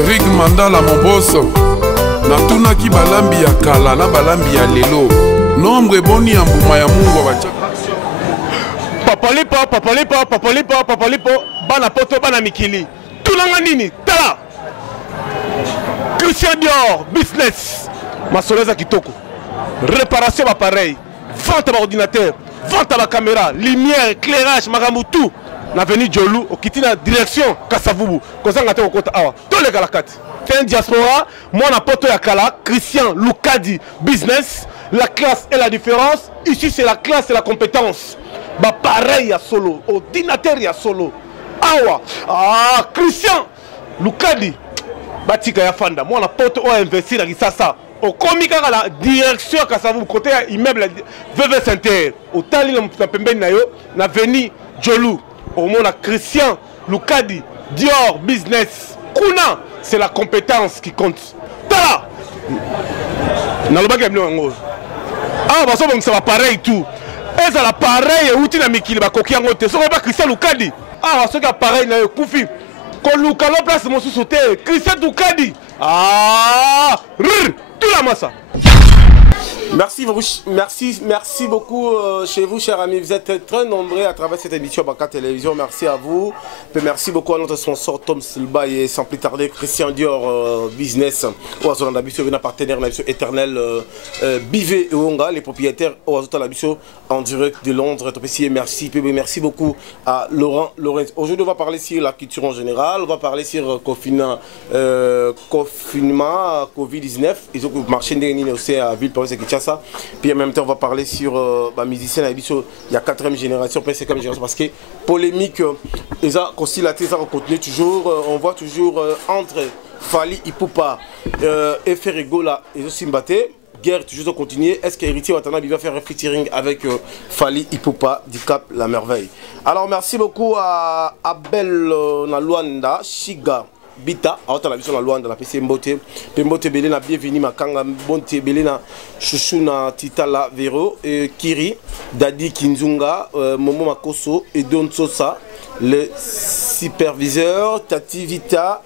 Eric Mandala mon boss natunaki balambi ya kala na balambi ya lelo nombre boni ya mbuma ya mungu bacha Papolipo bana poto bana mikili tulanga nini tala Christian Dior business masoleza kitoko réparation d'appareil vente d'ordinateur vente à la caméra lumière éclairage makambo tout na venu Jolou au kitina direction Kasavubu kozanga te okota awa to le galakati un diaspora moi na poto ya kala Christian Lukadi business la classe et la différence ici c'est la classe et la compétence ba pareil à solo ordinateur ya solo awa Christian Lukadi batika ya fanda moi na poto o investir na kisasa au comique à la direction Kasavubu côté immeuble VV Center au tali na pembeni na yo na venu Jolou au monde à Christian Lukadi Dior business kuna c'est la compétence qui compte tala na loba kemno ngo baso bon ça va pareil tout et ça la pareil outi na mikili ba koki yango te so ba Christian Lukadi so ka pareil na kufi ko lukalo place mo sosote Christian Lukadi tout la massa. Merci beaucoup chez vous, chers amis. Vous êtes très nombreux à travers cette émission Baka Télévision. Merci à vous. Et merci beaucoup à notre sponsor Tom Silba et sans plus tarder Christian Dior Business. On a partenaire éternel Bivé et Onga, les propriétaires en direct de Londres. Merci beaucoup à Laurent Lorenz. Aujourd'hui, on va parler sur la culture en général. On va parler sur confinement Covid-19. Ils ont marché aussi à Ville Paris et Kinshasa. Puis en même temps on va parler sur musicien il y a 4e génération, 5e génération parce que polémique ils ont constaté ça continue toujours on voit toujours entre Fally Ipupa et Ferrigola et aussi Mbaté guerre toujours continuer. Est-ce qu'Héritier Watanabe va faire un featuring avec Fally Ipupa du Cap La Merveille? Alors merci beaucoup à Abel Naluanda Shiga Bita, la vision la loi de la PC Mbote, Mbote Belena, bienvenue, Makanga Bonte Belena, Chouchouna Titala Vero, Kiri, Dadi Kinzunga, Momo Makoso et Don Sosa, le superviseur, Tati Vita,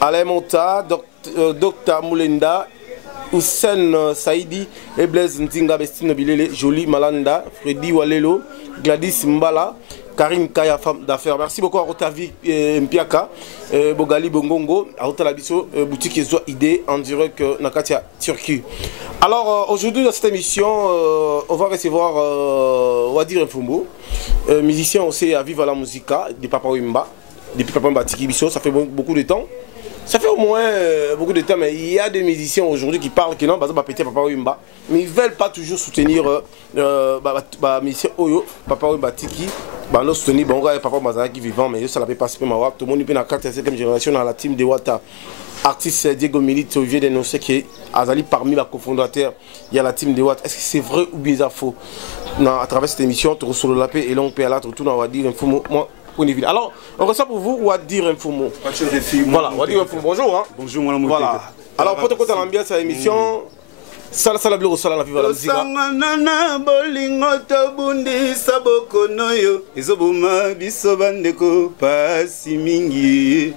Alain Monta, Dr Moulenda, Hussein Saidi, Blaise Nzinga Bestine Bilele, Jolie Malanda, Freddy Walelo, Gladys Mbala, Karim Kaya, femme d'affaires. Merci beaucoup à Rotavi Mpiaka, Bogali Bongongo, à Rotalabiso, boutique Ezo Idée en direct Nakatia, Turquie. Alors aujourd'hui dans cette émission, on va recevoir Wadir Mfumbo, musicien aussi à Viva la Musica, de Papa Wimba, depuis Papa Wimba Tiki Bisso, ça fait beaucoup de temps. Ça fait au moins beaucoup de temps, mais il y a des musiciens aujourd'hui qui parlent que non, Papa Wimba, mais ils ne veulent pas toujours soutenir musicien Oyo, Papa Wimba Tiki, nous soutenir Papa Mazara qui vivant, mais ça ne peut pas se faire. Tout le monde est dans la 4e et 5e génération dans la team de Wata. Artiste Diego Milite, Olivier dénoncé que Azali parmi les cofondateurs, il y a la team de Wata. Est-ce que c'est vrai ou bien faux? À travers cette émission, tu reçois le lapé et l'on peut aller tout on va dire moi. Alors, on reçoit pour vous Wadir Mfumo. Voilà, Wadir Mfumo, bonjour. Hein. Bonjour, moi, mon voilà. Alors, pour te côté l'ambiance à l'émission, Sala Bleu, Sala la Viva la Musica. Sangana bolingo tobundi saboko noyo ezobuma biso bandeko pasi mingi.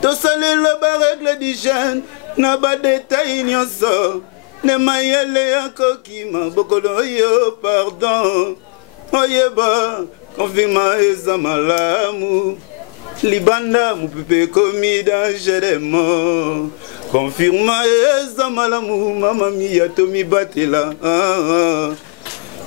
Tosalela ba règle d'hygiène na ba détail nyonso. Ne mayele akokima bokolo yo pardon. Oyeba confirma ezamalamu libanda mupepe komi danger de mort confirma ezamalamu mama mia tomi batela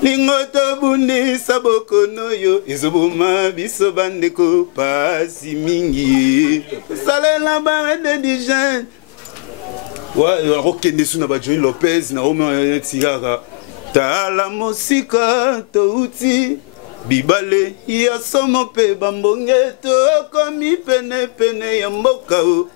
lingo tobundi saboko noyo ezobuma biso bandeko pasi mingi salela barede d'hygiène ouais rokende suna ba Johnny Lopez na Omo Tigara tala mosika touti Bibale ya somo pe bambonge to komi pene pene ya mboka o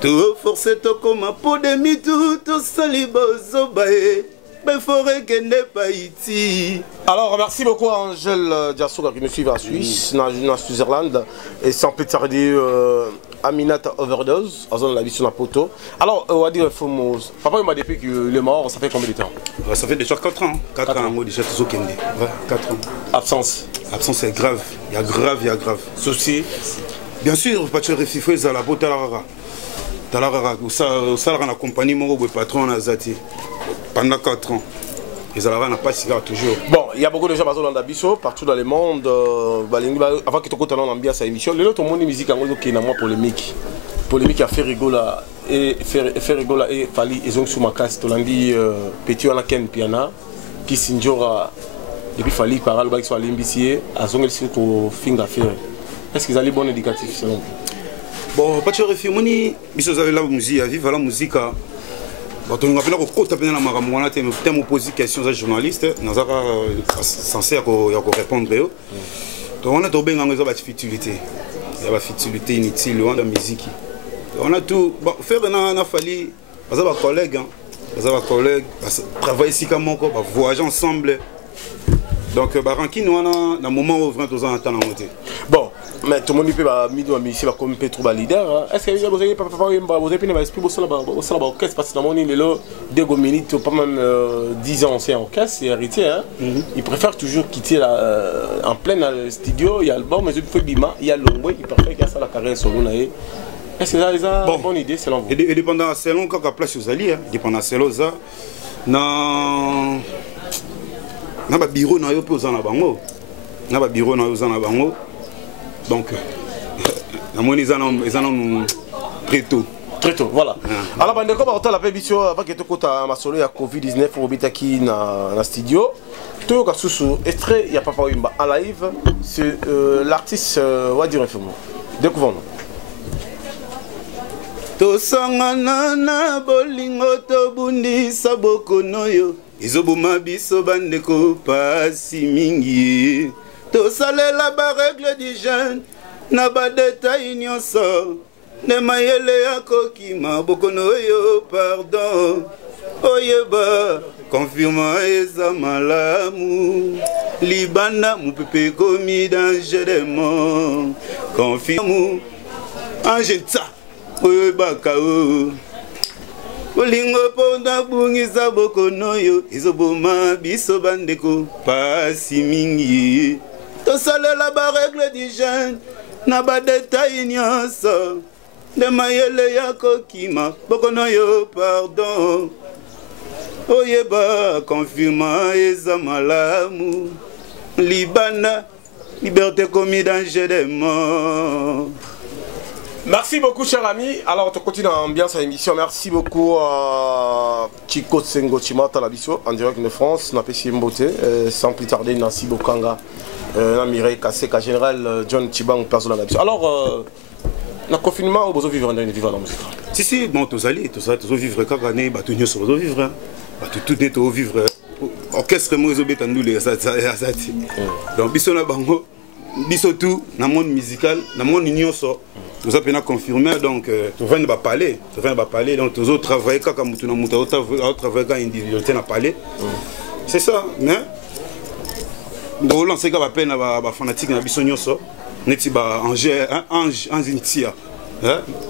to force to koma po de mitu to salibo zobae before kende paiti. Alors merci beaucoup à Angèle Diassouga qui nous suit en Suisse, dans Switzerland et sans plus tarder Aminata Overdose, en zone de la vie sur la poteau. Alors, on va dire Papa m'a dit qu'il est mort, ça fait combien de temps? Ça fait déjà 4 ans. 4 ans, moi déjà, tout 4 ans. Absence. Absence est grave. Il y a grave. Souci. Bien sûr, pas de récifouer à la pote à la rara. osalaka na compagnie moko boye patron na zati pendant 4 ans. Ils allaient pas si toujours. Bon, il y a beaucoup de gens qui sont partout dans le monde. Avant que tu aies l'ambiance à l'émission, les autres monde musique qui est polémique. Polémique a fait rigoler et Fali ils ont sous ma casse. Tu l'as dit petit on a ken piana qui s'injora depuis Fali par le bac sur l'imbissier à zone le site au finger faire. Est-ce qu'ils allaient bon éducatif selon vous? Bon, pas de référendum. Ils ont la musique, vivre la musique. On a fait un posé question aux journalistes, nous sommes censés répondre. On a trouvé une futilité. Il y a une futilité inutile dans la musique. On a tout. Faire un fallu. Nous avons des collègues, travailler ici comme moi, voyager ensemble. Donc, Baranki, nous avons un moment où nous avons un temps à monter. Bon, mais tout le monde peut ici comme Petro leader. Est-ce que vous avez un esprit pour l'orchestre? Parce que dans mon île, deux minutes, pas même 10 ans, c'est un orchestre, c'est héritier. Il préfère toujours quitter en plein studio, il y a l'album, mais il fait Bima, il y a l'ongwe, il préfère qu'il y a ça la carrière solo. Est-ce que c'est une bonne idée selon vous? Et dépendant de selon quand la place aux alliés, dépendant de selon ça, na ba bureau na yo poza na bango na ba bureau na yo za na bango donc na moni ezana très tôt voilà. Alors bande ko ba otala pe biso avant que to kota masolo ya COVID-19 obitaki na studio to ka susu extrait ya Papa Wemba en live c'est l'artiste va dire info découvrons to sangana na bolingo to bundisa bokono yo Izobuma biso bandeko pasi mingi tosalela ba règle du jeune na ba détail nyonso ne mayele ya kokima bokono yo pardon oyeba confirma eza malamu libanda mupepe komi danger de mort confirme angelta oyeba kao Bolingo ponda bungisa bokono yo izoboma biso bandeko pasi mingi tosalela ba règle du jeune na ba détail nyonso de mayele ya kokima bokono yo pardon oyeba confirma eza malamu libana liberté commis danger de mort. Merci beaucoup, cher ami. Alors, on continue l'ambiance à l'émission. Merci beaucoup à Chico Tsengo Chimata Labiso, en direct de France. On a fait Mbote. Sans plus tarder, Nancy Bokanga, Mireille Kasseka, général John Chibang, personne Labiso. Alors, le confinement, vous vivre dans la musique? Si, bon, tous allés, tous vivre chaque année, tout nous sommes vivre. Tout est au vivre. Orchestre, moi, je vais nous les azati. Donc, Bissona Bango. Bisotou, dans le monde musical, dans le monde union, nous avons confirmé, donc, nous venons de parler, donc, nous avons travaillé comme nous avons travaillé comme individualité dans parler. C'est ça, mais nous avons lancé un appel à la fanatique dans la union,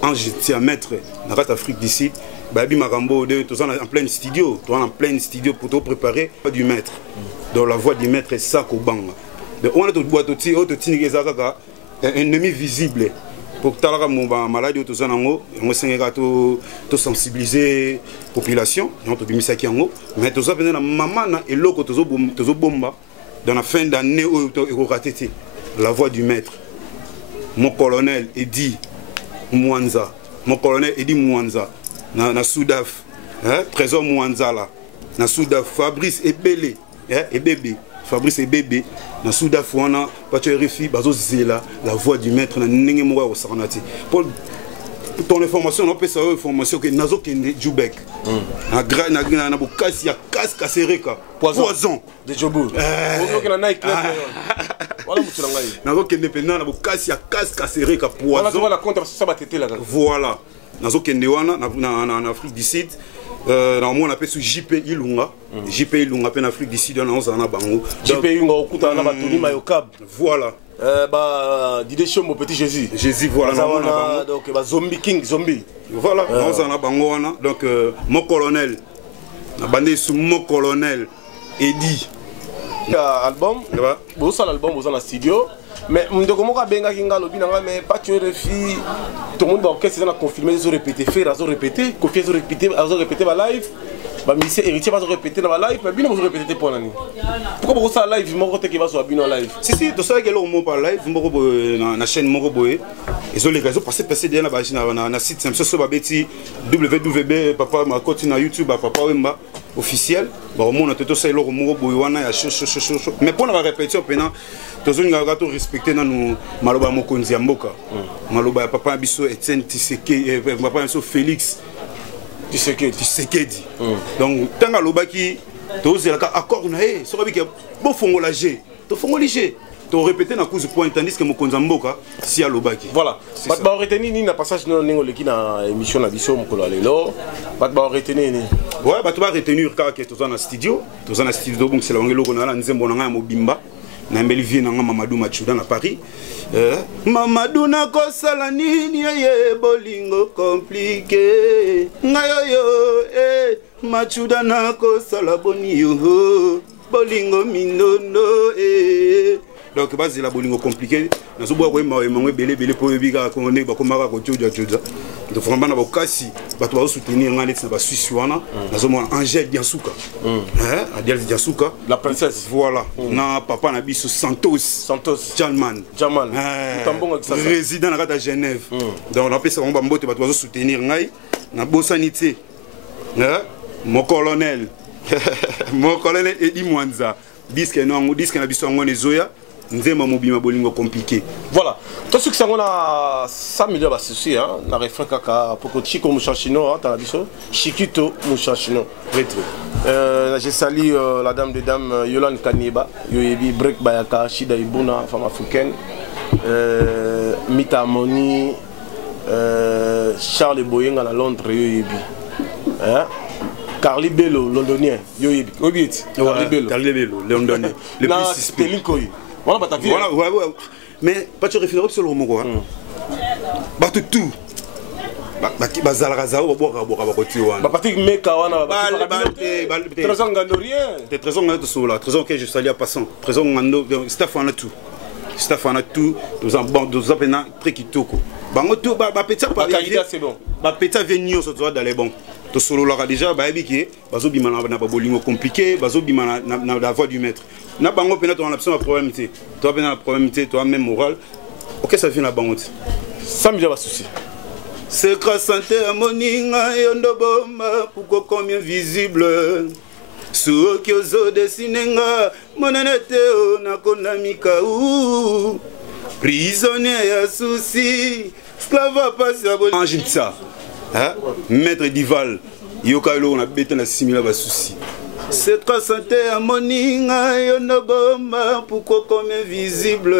Ange Tia Maître, dans l'Afrique d'ici, Babi Marambo, nous sommes en plein studio, pour te préparer du maître. Donc, la voix du maître est ça qu'au bang. On a tout un ennemi visible pour que la maladie on sensibiliser la population mais tout ça la maman et l'autre dans la fin d'année la voix du maître mon colonel Edi Mwanza na Soudaf Trésor Mwanza là na Soudaf Fabrice Ebele et bébé Fabrice et bébé, dans Souda Fouana, Patrick Bazo Zela, la voix du maître, na Ningemoa au Sarnati. Pour ton information, on peut savoir information que Nazo Kende Djoubek, na Bukasi, ya Kas Kasereka, poison. De Djobou. Nazo Kende Pena, na Bukasi, ya Kas Kasereka, poison. Voilà. Nazo Kende Wana, en Afrique du Sud. Normalement on appelle ça JP Ilunga. JP Ilunga en Afrique du Sud, on a bango. JP Ilunga au Kouta na Batoni Mayokab. Voilà. Didé Chombo petit Jésus. Jésus voilà. Donc Zombie King Zombie. Voilà, on a bango wana. Donc mon colonel. Na bandé sous mon colonel Edi. Album. Vous avez l'album, vous avez un studio. Mais ndeko moko benga kinga lobi nanga mais pas tuer les filles. Tout le monde va orchestre ça confirmer ils ont répété faire ils ont répété confier ils ont répété ma live. Ba musicien héritier va se répéter dans ma live mais bino vous répéter pour nani. Pourquoi ça live moko te qui va sur bino live. Si to ça que lo mo par live moko na chaîne moko boye. Ils ont les réseaux passer derrière la page na site c'est so ba beti www papa ma côté na YouTube papa Wemba officiel. Ba au monde to ça lo moko boye wana ya chaud. Mais pour la répétition pendant tozoni ngaka to respecter na nous maloba mokonzi ya mboka. Maloba ya papa biso Etienne Tshisekedi papa biso Félix Tshisekedi. Donc tant aloba ki tozela accord na e so ba ki bo fongola G to fongoli G to répéter na cause point tandis que mokonzi ya mboka si aloba ki voilà ba retenir ni na passage no ningo leki na émission na biso mokolo lelo ba retenir ni ouais ba to ba retenir ka ke tozana studio donc c'est la ngelo ko na nzembo na nga mobimba na mbeli vie na Mamadou Machuda na Paris Mamadou na kosala nini ye bolingo compliqué ngayo Machuda na kosala boni yo bolingo minono donc base la bolingo compliqué na so boa ko mangwe belé po bika ko ne ba ko mara ko joja donc vraiment na bokasi bato ba soutenir ngane na ba Suisse wana na so mo Angèle Diansuka Angèle Diansuka la princesse voilà na papa na biso Santos Jalman tambonga ça résident à Genève donc on appelle ça on ba mbote bato ba soutenir ngai na bosanité mon colonel Edi Mwanza disque na biso ngone zoya nzema mobima bolingo compliqué. Voilà. Tout ce que ça on a 100 millions de soucis hein, na refrain kaka pour que Chico Mouchachino ta biso, Chiquito Mouchachino. Je salue la dame des dames Yolande Kaniba, Yoyebi Break Bayaka, Shida Ibuna, femme africaine. Mita Moni Charles Boyenga à Londres Yoyebi. Hein? Carly Bello, londonien, Yoyebi. Carly Bello, londonien. Le plus suspect. Voilà, mais pas tu réfléchis sur le mot. Bah tout. Bazal Razao, Patrick Mekawana, Trésor Ngandorien. Trésor Ngandorien, Trésor que je salue à passant. Trésor Ngandorien, staff en a tout. Staff en a tout. Nous avons très kitoko. Bango tout, petit pas c'est bon. Petit venir sur toi dans les bons. To solo la déjà ba ebiki bazo bimana na ba bolingo compliqué bazo bimana na la voix du maître na bango pena to en absence de problème té toi pena problème té toi même moral OK ça vient na bango ça me dit pas souci c'est grâce santé moninga yondo bomba pourquoi combien visible ce qui ozo dessinenga monenete na konamika ou prisonnier ya souci esclave pas ya bolingo ça. Hein? Maître Dival, Yokalo, on a bêté la simila bas souci. C'est très santé à moninga, yonoboma, pourquoi comme invisible.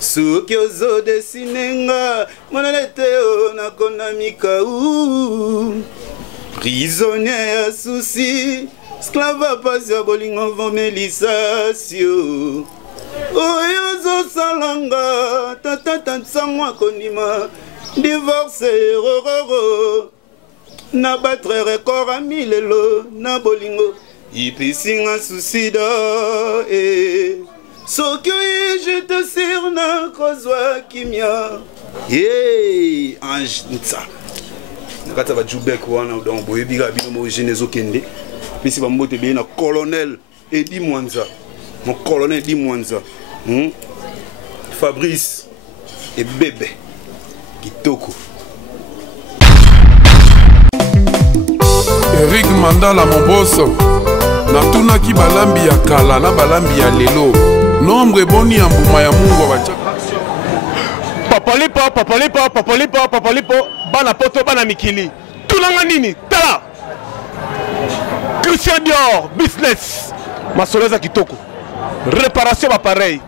Ce qui oso dessinenga, mon été, on a konamika ou. Prisonnier à souci, esclave pas à bolingo, vos mélissations. Oyozo salanga, tata sangwa konima. Divorce rororo na battre record à milelo na bolingo ipisinga suicide soki je te sir na kozwa kimia ange ntsa nakata ba jubek wana donc boyebiga bino mo genezo kende pisi ba mbote be na colonel Edi Mwanza mon colonel Edi Mwanza Fabrice et bébé Kitoko. Eric Mandala mon boss natunaki balambi ya kala na balambi ya lelo nombre boni ya mbuma ya mungu bacha Papolipo bana poto bana mikili tulanga nini tala Christian Dior business masoleza kitoko réparation d'appareil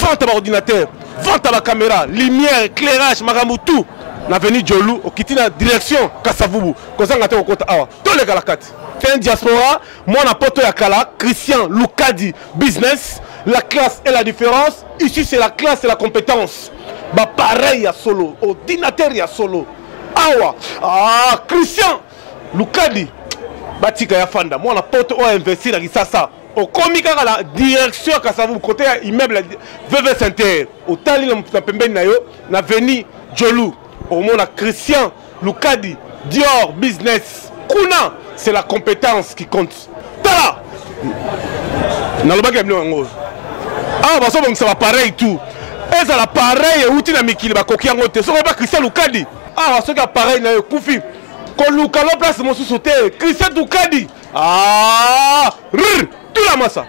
vente d'ordinateur vente à la caméra, lumière, éclairage, Maramoutou. Na venu Djolou, au quitté la direction Kassavubu. Comme ça, on a au côté awa. Tous les galakati. T'es un diaspora, moi on a poto yakala, Christian, Lukadi, business. La classe et la différence. Ici c'est la classe et la compétence. Bah pareil à solo, ordinateur ya solo. Awa. Ah, Christian, Lukadi. Batika ya fanda. Moi on a poto o investir dans ça. au comique à la direction que ça vous côté immeuble VV Center au tali na pembeni na yo na veni Jolu au monde Christian Lukadi Dior Business kuna c'est la compétence qui compte tala na le bagage ngo ah bah ça bon ça va pareil tout et ça la pareil outil na mikili ba koki yango te so ba Christian Lukadi ah ça ka pareil na yo kufi ko Lukalo place mo sous Christian Lukadi ah tout la massa